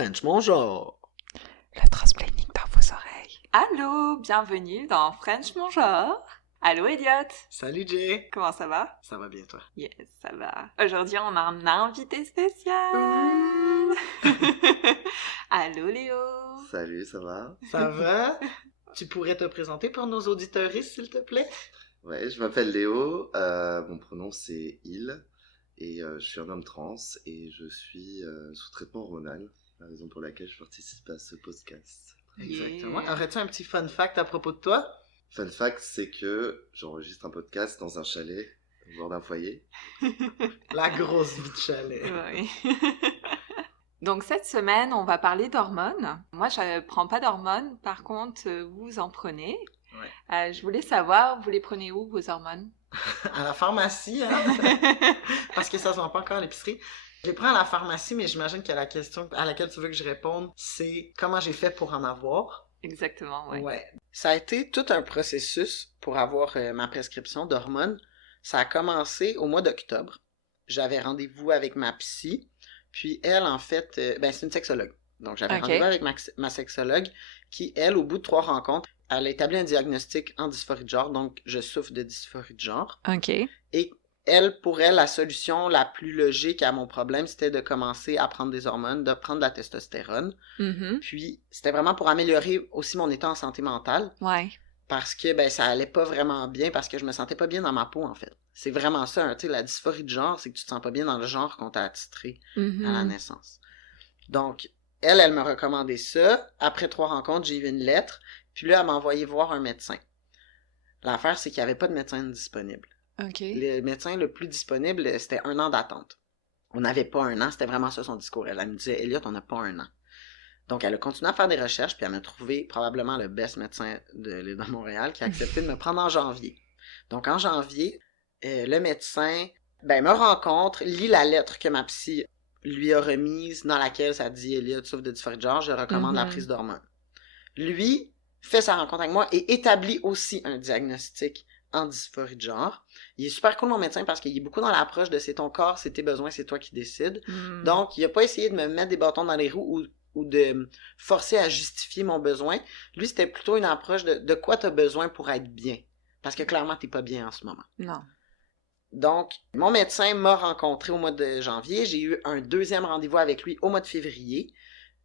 French, bonjour! Le transplaining dans vos oreilles. Allô, bienvenue dans French Mon Genre. Allô Elliot, Salut Jay! comment ça va? Ça va bien toi? Yes, ça va. Aujourd'hui, on a un invité spécial. Allô Léo. Salut, ça va? Ça va? Tu pourrais te présenter pour nos auditeuristes, s'il te plaît? Ouais, je m'appelle Léo, mon pronom c'est il, et je suis un homme trans, et je suis sous traitement hormonal, la raison pour laquelle je participe à ce podcast. Exactement. Yeah. Aurais-tu un petit fun fact à propos de toi? Fun fact, c'est que j'enregistre un podcast dans un chalet, au bord d'un foyer. La grosse vie de chalet. Oui. Donc cette semaine, on va parler d'hormones. Moi, je ne prends pas d'hormones, par contre, vous en prenez. Ouais. Je voulais savoir, vous les prenez où, vos hormones? À la pharmacie, hein? Parce que ça se vend pas encore à l'épicerie. Je les prends à la pharmacie, mais j'imagine que la question à laquelle tu veux que je réponde, c'est comment j'ai fait pour en avoir. Exactement, oui. Ouais. Ça a été tout un processus pour avoir ma prescription d'hormones. Ça a commencé au mois d'octobre. J'avais rendez-vous avec ma psy. Puis elle, en fait, c'est une sexologue. Donc j'avais Ok. rendez-vous avec ma sexologue qui, elle, au bout de 3 rencontres, elle a établi un diagnostic en dysphorie de genre. Donc je souffre de dysphorie de genre. OK. Et elle, pour elle, la solution la plus logique à mon problème, c'était de commencer à prendre des hormones, de prendre de la testostérone. Mhm. Puis, c'était vraiment pour améliorer aussi mon état en santé mentale, Ouais. parce que ça allait pas vraiment bien, parce que je me sentais pas bien dans ma peau, en fait. C'est vraiment ça, hein, tu sais, la dysphorie de genre, c'est que tu te sens pas bien dans le genre qu'on t'a attitré à la Mhm. naissance. Donc, elle m'a recommandé ça. Après 3 rencontres, j'ai eu une lettre, puis là, elle m'a envoyé voir un médecin. L'affaire, c'est qu'il n'y avait pas de médecin disponible. OK. Le médecin le plus disponible, c'était 1 an d'attente. On n'avait pas 1 an, c'était vraiment ça son discours. Elle me disait, Elliot, on n'a pas 1 an. Donc, elle a continué à faire des recherches, puis elle m'a trouvé probablement le best médecin de l'île de Montréal qui a accepté de me prendre en janvier. Donc, en janvier, le médecin me rencontre, lit la lettre que ma psy lui a remise, dans laquelle ça dit Elliot souffre de dysphorie de genre, je recommande la prise d'hormones. Lui fait sa rencontre avec moi et établit aussi un diagnostic en dysphorie de genre. Il est super cool, mon médecin, parce qu'il est beaucoup dans l'approche de c'est ton corps, c'est tes besoins, c'est toi qui décides. Mm. Donc, il a pas essayé de me mettre des bâtons dans les roues ou de me forcer à justifier mon besoin. Lui, c'était plutôt une approche de quoi tu as besoin pour être bien. Parce que clairement, t'es pas bien en ce moment. Non. Donc, mon médecin m'a rencontré au mois de janvier. J'ai eu un 2e rendez-vous avec lui au mois de février.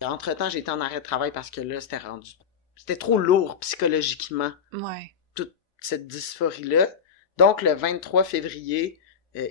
Et entre-temps, j'ai été en arrêt de travail parce que là, c'était trop lourd psychologiquement, Ouais. toute cette dysphorie-là. Donc, le 23 février,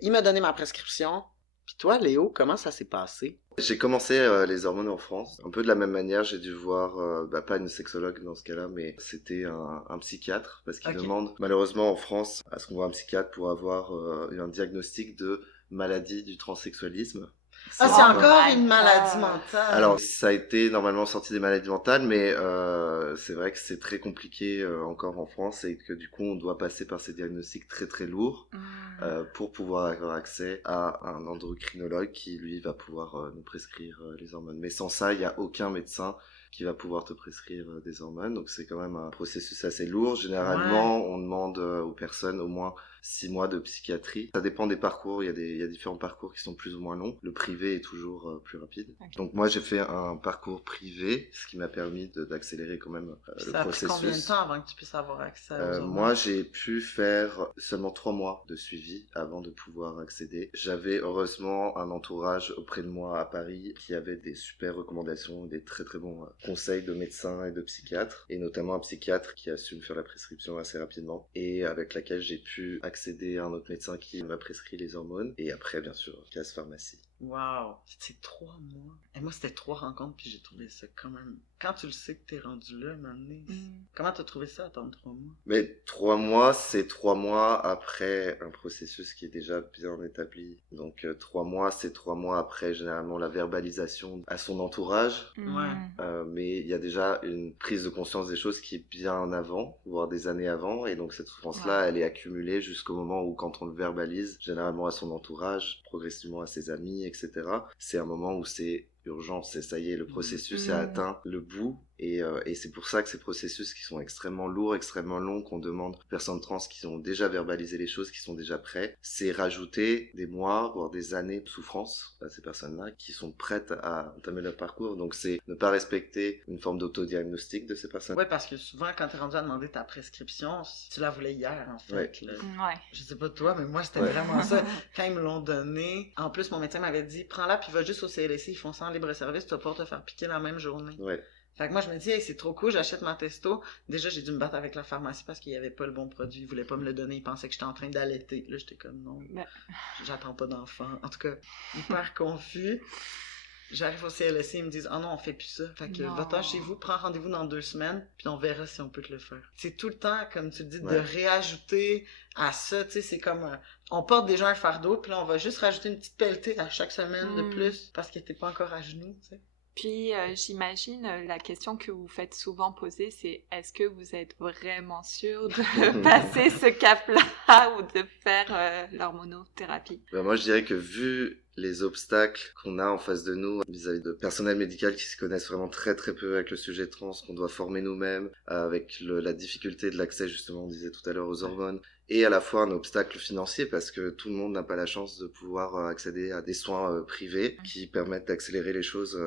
il m'a donné ma prescription. Puis toi, Léo, comment ça s'est passé? J'ai commencé les hormones en France, un peu de la même manière, j'ai dû voir, pas une sexologue dans ce cas-là, mais c'était un psychiatre, parce qu'il demande malheureusement en France à ce qu'on voit un psychiatre pour avoir un diagnostic de maladie du transsexualisme. Ah, c'est encore une maladie mentale. Alors, ça a été normalement sorti des maladies mentales, mais c'est vrai que c'est très compliqué encore en France et que du coup, on doit passer par ces diagnostics très très lourds pour pouvoir avoir accès à un endocrinologue qui, lui, va pouvoir nous prescrire les hormones. Mais sans ça, il n'y a aucun médecin qui va pouvoir te prescrire des hormones. Donc, c'est quand même un processus assez lourd. Généralement, on demande aux personnes au moins 6 mois de psychiatrie. Ça dépend des parcours, il y a différents parcours qui sont plus ou moins longs. Le privé est toujours plus rapide. Okay. Donc moi j'ai fait un parcours privé, ce qui m'a permis d'accélérer quand même le processus. Ça a pris combien de temps avant que tu puisses avoir accès aux hormones? Moi j'ai pu faire seulement 3 mois de suivi avant de pouvoir accéder. J'avais heureusement un entourage auprès de moi à Paris qui avait des super recommandations, des très très bons conseils de médecins et de psychiatres, et notamment un psychiatre qui a su me faire la prescription assez rapidement et avec laquelle j'ai pu accéder à un autre médecin qui m'a prescrit les hormones et après bien sûr case pharmacie. Wow, c'est 3 mois. Et moi c'était 3 rencontres puis j'ai trouvé ça quand même. Quand tu le sais que t'es rendu là, comment t'as trouvé ça attendre 3 mois? Mais 3 mois, c'est 3 mois après un processus qui est déjà bien établi. Donc 3 mois, c'est 3 mois après généralement la verbalisation à son entourage. Mais il y a déjà une prise de conscience des choses qui est bien en avant, voire des années avant. Et donc cette souffrance-là, elle est accumulée jusqu'au moment où quand on le verbalise, généralement à son entourage, progressivement à ses amis, etc. C'est un moment où c'est urgent, ça y est, le processus a atteint le bout Et c'est pour ça que ces processus qui sont extrêmement lourds, extrêmement longs, qu'on demande aux personnes trans qui ont déjà verbalisé les choses, qui sont déjà prêts, c'est rajouter des mois, voire des années de souffrance à ces personnes-là qui sont prêtes à entamer leur parcours. Donc c'est ne pas respecter une forme d'autodiagnostic de ces personnes. Ouais, parce que souvent, quand t'es rendu à demander ta prescription, tu la voulais hier, en fait. Ouais. Là. Ouais. Je sais pas toi, mais moi, c'était vraiment ça. Quand ils me l'ont donné, en plus, mon médecin m'avait dit, prends-la, puis va juste au CLSC, ils font ça en libre-service, tu vas pouvoir te faire piquer la même journée. Ouais. Fait que moi, je me dis, hey, c'est trop cool, j'achète ma testo. Déjà, j'ai dû me battre avec la pharmacie parce qu'il y avait pas le bon produit. Ils voulaient pas me le donner. Ils pensaient que j'étais en train d'allaiter. Là, j'étais comme, non, j'attends pas d'enfant. En tout cas, hyper confus. J'arrive au CLSC, ils me disent, oh non, on fait plus ça. Fait que va-t'en chez vous, prends rendez-vous dans 2 semaines, puis on verra si on peut te le faire. C'est tout le temps, comme tu le dis, de réajouter à ça, tu sais, c'est comme, on porte déjà un fardeau, puis là, on va juste rajouter une petite pelletée à chaque semaine de plus, parce que t'es pas encore à genoux, tu sais. Puis, j'imagine, la question que vous faites souvent poser, c'est est-ce que vous êtes vraiment sûr de passer ce cap-là ou de faire l'hormonothérapie? Ben moi, je dirais que vu les obstacles qu'on a en face de nous vis-à-vis de personnel médical qui se connaissent vraiment très très peu avec le sujet trans, qu'on doit former nous-mêmes, avec la difficulté de l'accès, justement, on disait tout à l'heure, aux hormones, et à la fois un obstacle financier parce que tout le monde n'a pas la chance de pouvoir accéder à des soins privés qui permettent d'accélérer les choses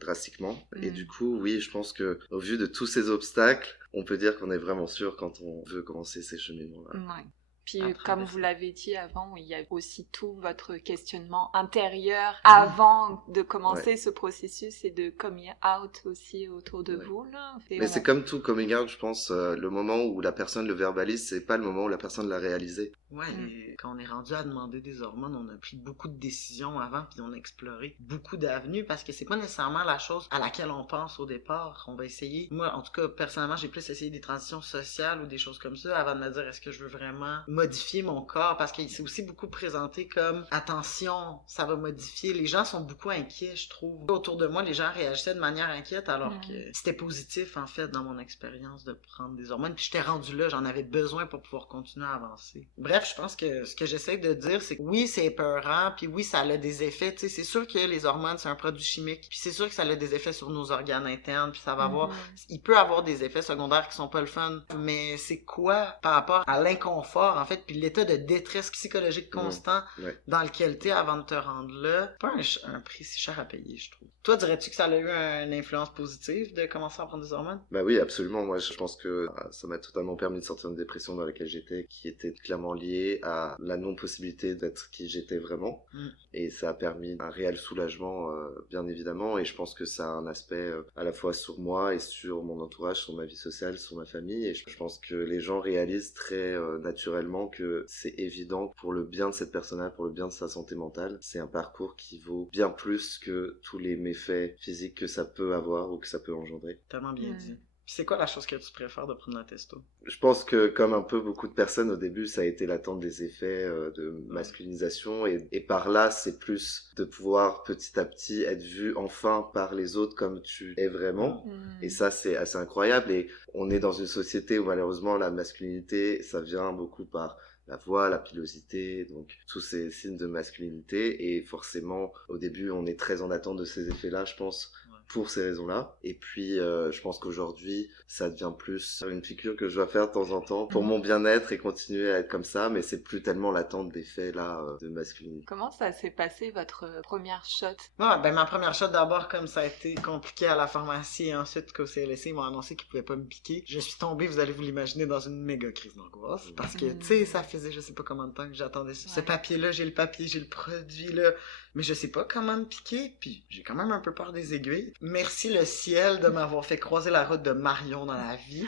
drastiquement. Et du coup, oui, je pense que au vu de tous ces obstacles, on peut dire qu'on est vraiment sûr quand on veut commencer ces cheminements-là. Ouais. Puis, comme vous l'avez dit avant, il y a aussi tout votre questionnement intérieur avant de commencer ce processus et de coming out aussi autour de vous. Là. Mais c'est comme tout coming out, je pense, le moment où la personne le verbalise, c'est pas le moment où la personne l'a réalisé. Ouais, et quand on est rendu à demander des hormones, on a pris beaucoup de décisions avant, puis on a exploré beaucoup d'avenues, parce que c'est pas nécessairement la chose à laquelle on pense au départ. On va essayer, moi en tout cas, personnellement, j'ai plus essayé des transitions sociales ou des choses comme ça, avant de me dire est-ce que je veux vraiment modifier mon corps, parce que c'est aussi beaucoup présenté comme attention, ça va modifier. Les gens sont beaucoup inquiets, je trouve. Autour de moi, les gens réagissaient de manière inquiète, alors que c'était positif, en fait, dans mon expérience de prendre des hormones, puis j'étais rendu là, j'en avais besoin pour pouvoir continuer à avancer. Bref, je pense que ce que j'essaie de dire, c'est que oui, c'est épeurant, puis oui, ça a des effets, tu sais, c'est sûr que les hormones, c'est un produit chimique, puis c'est sûr que ça a des effets sur nos organes internes, puis ça va avoir, il peut avoir des effets secondaires qui sont pas le fun, mais c'est quoi par rapport à l'inconfort, en fait, puis l'état de détresse psychologique constant dans lequel t'es avant de te rendre là, pas un prix si cher à payer, je trouve. Toi, dirais-tu que ça a eu une influence positive de commencer à prendre des hormones? Bah oui, absolument. Moi, je pense que ça m'a totalement permis de sortir d'une dépression dans laquelle j'étais, qui était clairement liée à la non-possibilité d'être qui j'étais vraiment. Et ça a permis un réel soulagement, bien évidemment. Et je pense que ça a un aspect à la fois sur moi et sur mon entourage, sur ma vie sociale, sur ma famille. Et je pense que les gens réalisent très naturellement que c'est évident pour le bien de cette personne-là, pour le bien de sa santé mentale. C'est un parcours qui vaut bien plus que tous les méfaits physiques que ça peut avoir ou que ça peut engendrer. Tellement bien dit. Puis c'est quoi la chose que tu préfères de prendre la testo? Je pense que comme un peu beaucoup de personnes au début, ça a été l'attente des effets de masculinisation et par là, c'est plus de pouvoir petit à petit être vu enfin par les autres comme tu es vraiment. Et ça, c'est assez incroyable. Et on est dans une société où malheureusement la masculinité, ça vient beaucoup par la voix, la pilosité, donc tous ces signes de masculinité. Et forcément, au début, on est très en attente de ces effets-là, je pense, pour ces raisons-là. Et puis, je pense qu'aujourd'hui, ça devient plus une figure que je dois faire de temps en temps pour mon bien-être et continuer à être comme ça, mais c'est plus tellement l'attente des faits là de masculinité. Comment ça s'est passé votre première shot? Ma première shot d'abord, comme ça a été compliqué à la pharmacie et ensuite qu'au CLSC, ils m'ont annoncé qu'ils pouvaient pas me piquer. Je suis tombée, vous allez vous l'imaginer, dans une méga crise d'angoisse parce que, tu sais, ça faisait je sais pas combien de temps que j'attendais ce papier-là, j'ai le papier, j'ai le produit là, mais je sais pas comment me piquer, puis j'ai quand même un peu peur des aiguilles. Merci le ciel de m'avoir fait croiser la route de Marion dans la vie,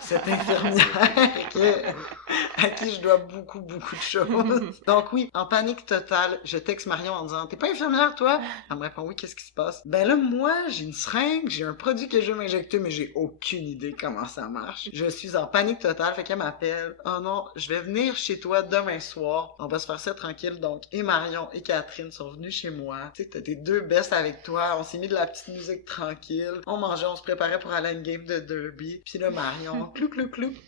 cette infirmière à qui je dois beaucoup de choses. Donc oui, en panique totale, je texte Marion en disant « T'es pas infirmière, toi? » Elle me répond « Oui, qu'est-ce qui se passe? » Ben là, moi, j'ai une seringue, j'ai un produit que je veux m'injecter, mais j'ai aucune idée comment ça marche. Je suis en panique totale, fait qu'elle m'appelle « Oh non, je vais venir chez toi demain soir, on va se faire ça tranquille. » Donc, et Marion et Catherine sont venus chez moi. Tu sais, t'as tes deux bestes avec toi, on s'est mis de la petite musique tranquille, on mangeait, on se préparait pour aller à une game de derby, puis là, Marion, clou,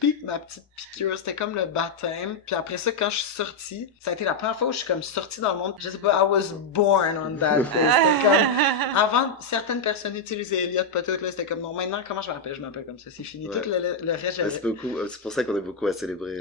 pique ma petite piqûre, c'était comme le baptême. Puis après ça, quand je suis sortie, ça a été la première fois où je suis comme sortie dans le monde. Je sais pas, I was born on that day. C'était comme, avant, certaines personnes utilisaient Elliot, pas toutes, là, c'était comme, non, maintenant, comment je m'appelle comme ça, c'est fini. Ouais. Tout le reste, j'avais... C'est pour ça qu'on est beaucoup à célébrer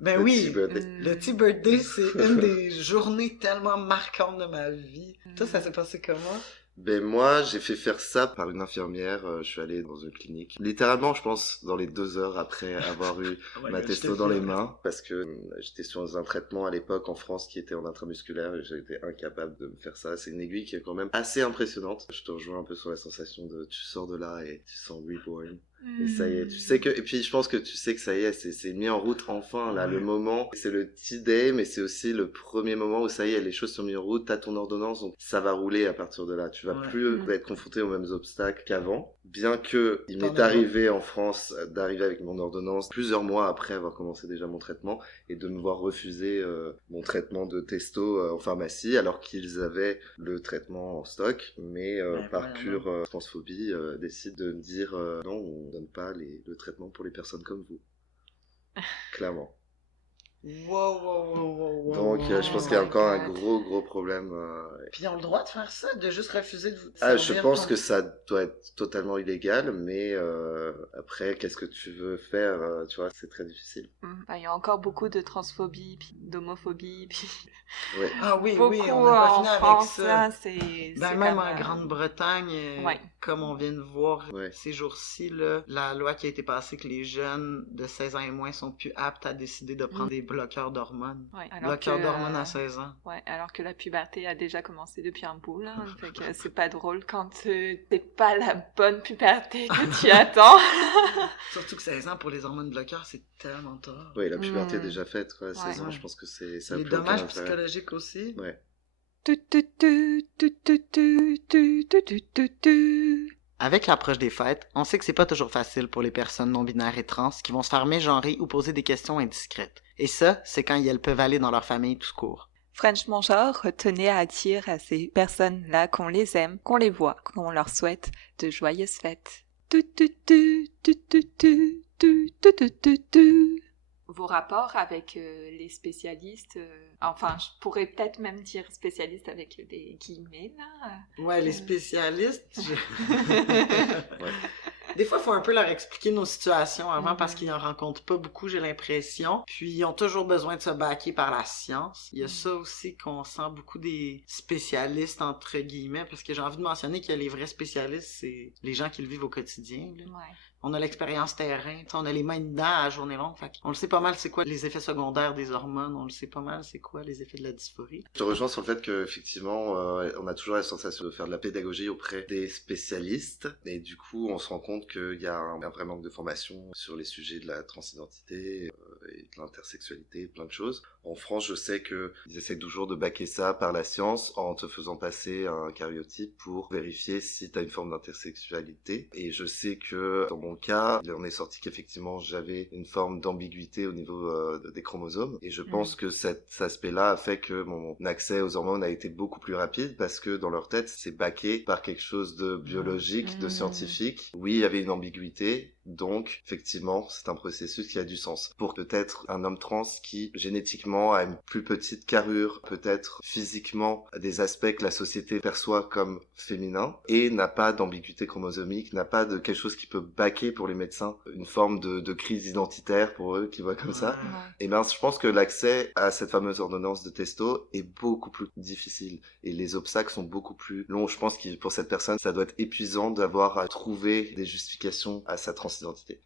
Ben le oui, Tea Birthday. le Tea Birthday, c'est une des journées tellement marquantes de ma vie. Toi, ça s'est passé comment? Ben moi, j'ai fait faire ça par une infirmière. Je suis allé dans une clinique. Littéralement, je pense, dans les 2 heures après avoir eu ma testo dans les mains, parce que j'étais sur un traitement à l'époque en France qui était en intramusculaire et j'étais incapable de me faire ça. C'est une aiguille qui est quand même assez impressionnante. Je te rejoins un peu sur la sensation de tu sors de là et tu sens reborn. Et ça y est, tu sais que, et puis je pense que tu sais que ça y est, c'est mis en route enfin, là, le moment, c'est le tea day, mais c'est aussi le premier moment où ça y est, les choses sont mises en route, t'as ton ordonnance, donc ça va rouler à partir de là. Tu vas plus être confronté aux mêmes obstacles qu'avant, bien que il m'est arrivé en France d'arriver avec mon ordonnance plusieurs mois après avoir commencé déjà mon traitement et de me voir refuser mon traitement de testo en pharmacie alors qu'ils avaient le traitement en stock, mais par pure transphobie décident de me dire non, on donne pas le traitement pour les personnes comme vous. Clairement. Wow. Donc je pense qu'il y a encore un gros problème. Puis ils ont le droit de faire ça, de juste refuser de vous Je pense que ça doit être totalement illégal, mais après, qu'est-ce que tu veux faire, tu vois, c'est très difficile. Il y a encore beaucoup de transphobie, puis d'homophobie, puis... Ouais. Ah oui, beaucoup on n'a pas fini avec France, ça. là, c'est Même en Grande-Bretagne, ouais. comme on vient de voir ces jours-ci, là, la loi qui a été passée que les jeunes de 16 ans et moins sont plus aptes à décider de prendre des bloqueurs d'hormones. Ouais, bloqueurs d'hormones à 16 ans. Ouais, alors que la puberté a déjà commencé depuis un bout, là. Fait que c'est pas drôle quand c'est pas la bonne puberté que tu attends. Surtout que 16 ans pour les hormones bloqueurs, c'est tellement tard. Oui, la puberté est déjà faite, quoi. 16 ans, je pense que c'est... Ça les dommages psychologiques aussi. Ouais. Avec l'approche des fêtes, on sait que c'est pas toujours facile pour les personnes non-binaires et trans qui vont se faire mégenrer ou poser des questions indiscrètes. Et ça, c'est quand elles peuvent aller dans leur famille tout court. French Mon Genre tenait à dire à ces personnes-là qu'on les aime, qu'on les voit, qu'on leur souhaite de joyeuses fêtes. Vos rapports avec les spécialistes, enfin, je pourrais peut-être même dire spécialistes avec des guillemets, là. Ouais, les spécialistes. Ouais. Des fois, il faut un peu leur expliquer nos situations avant parce qu'ils n'en rencontrent pas beaucoup, j'ai l'impression. Puis, ils ont toujours besoin de se baquer par la science. Il y a ça aussi qu'on sent beaucoup des spécialistes, entre guillemets, parce que j'ai envie de mentionner que les vrais spécialistes, c'est les gens qui le vivent au quotidien. Là. Ouais. On a l'expérience terrain, on a les mains dedans à la journée longue. Fait on le sait pas mal c'est quoi les effets secondaires des hormones, on le sait pas mal c'est quoi les effets de la dysphorie. Je te rejoins sur le fait qu'effectivement, on a toujours la sensation de faire de la pédagogie auprès des spécialistes. Et du coup, on se rend compte qu'il y a un vrai manque de formation sur les sujets de la transidentité et de l'intersexualité, plein de choses. En France, je sais qu'ils essaient toujours de baquer ça par la science en te faisant passer un karyotype pour vérifier si tu as une forme d'intersexualité. Et je sais que dans mon cas, il en est sorti qu'effectivement j'avais une forme d'ambiguïté au niveau des chromosomes. Et je pense que cet aspect-là a fait que mon accès aux hormones a été beaucoup plus rapide parce que dans leur tête, c'est baqué par quelque chose de biologique, de scientifique. Oui, il y avait une ambiguïté. Donc, effectivement, c'est un processus qui a du sens. Pour peut-être un homme trans qui, génétiquement, a une plus petite carrure, peut-être physiquement, a des aspects que la société perçoit comme féminins, et n'a pas d'ambiguïté chromosomique, n'a pas de quelque chose qui peut baquer pour les médecins, une forme de crise identitaire pour eux qui voient comme ça. Et ben, je pense que l'accès à cette fameuse ordonnance de testo est beaucoup plus difficile, et les obstacles sont beaucoup plus longs. Je pense que pour cette personne, ça doit être épuisant d'avoir à trouver des justifications à sa transidentité.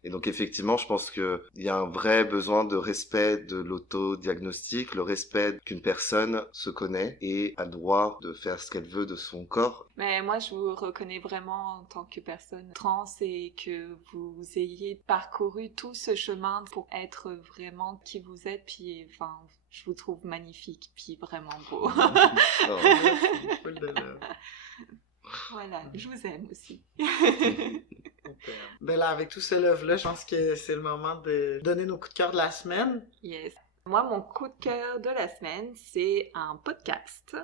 Et donc effectivement, je pense qu'il y a un vrai besoin de respect de l'autodiagnostic, le respect qu'une personne se connaît et a le droit de faire ce qu'elle veut de son corps. Mais moi, je vous reconnais vraiment en tant que personne trans et que vous ayez parcouru tout ce chemin pour être vraiment qui vous êtes, puis enfin... Je vous trouve magnifique, puis vraiment beau. Voilà, je vous aime aussi. Ben là, avec tout ce love-là, je pense que c'est le moment de donner nos coups de cœur de la semaine. Yes. Moi, mon coup de cœur de la semaine, c'est un podcast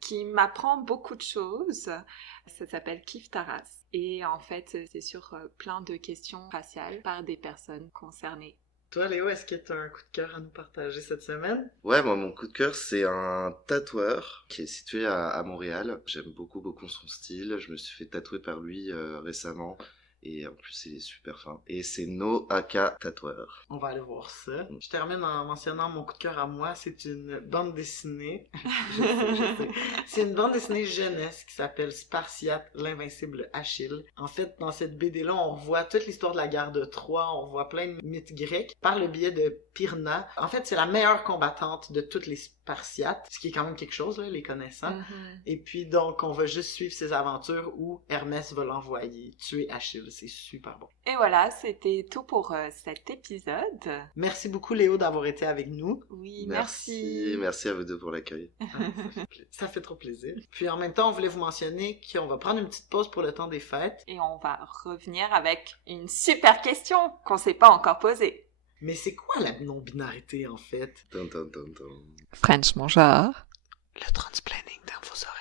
qui m'apprend beaucoup de choses. Ça s'appelle Kiffe ta race. Et en fait, c'est sur plein de questions raciales par des personnes concernées. Toi, Léo, est-ce que tu as un coup de cœur à nous partager cette semaine? Ouais, moi, mon coup de cœur, c'est un tatoueur qui est situé à Montréal. J'aime beaucoup son style. Je me suis fait tatouer par lui récemment. Et en plus, il est super fin. Et c'est No Aka Tatoueur. On va aller voir ça. Je termine en mentionnant mon coup de cœur à moi. C'est une bande dessinée. Je sais. C'est une bande dessinée jeunesse qui s'appelle Spartiate, l'invincible Achille. En fait, dans cette BD-là, on voit toute l'histoire de la guerre de Troie. On voit plein de mythes grecs par le biais de Pyrna. En fait, c'est la meilleure combattante de toutes les Spartiates, ce qui est quand même quelque chose, là, les connaissant. Mhm. Et puis, donc, on va juste suivre ses aventures où Hermès va l'envoyer tuer Achille. C'est super bon. Et voilà, c'était tout pour cet épisode. Merci beaucoup, Léo, d'avoir été avec nous. Oui, merci. Merci à vous deux pour l'accueil. Ça fait trop plaisir. Puis en même temps, on voulait vous mentionner qu'on va prendre une petite pause pour le temps des fêtes. Et on va revenir avec une super question qu'on s'est pas encore posée. Mais c'est quoi la non-binarité, en fait? Tum, tum, tum, tum. French mon genre. Le transplanning dans vos oreilles.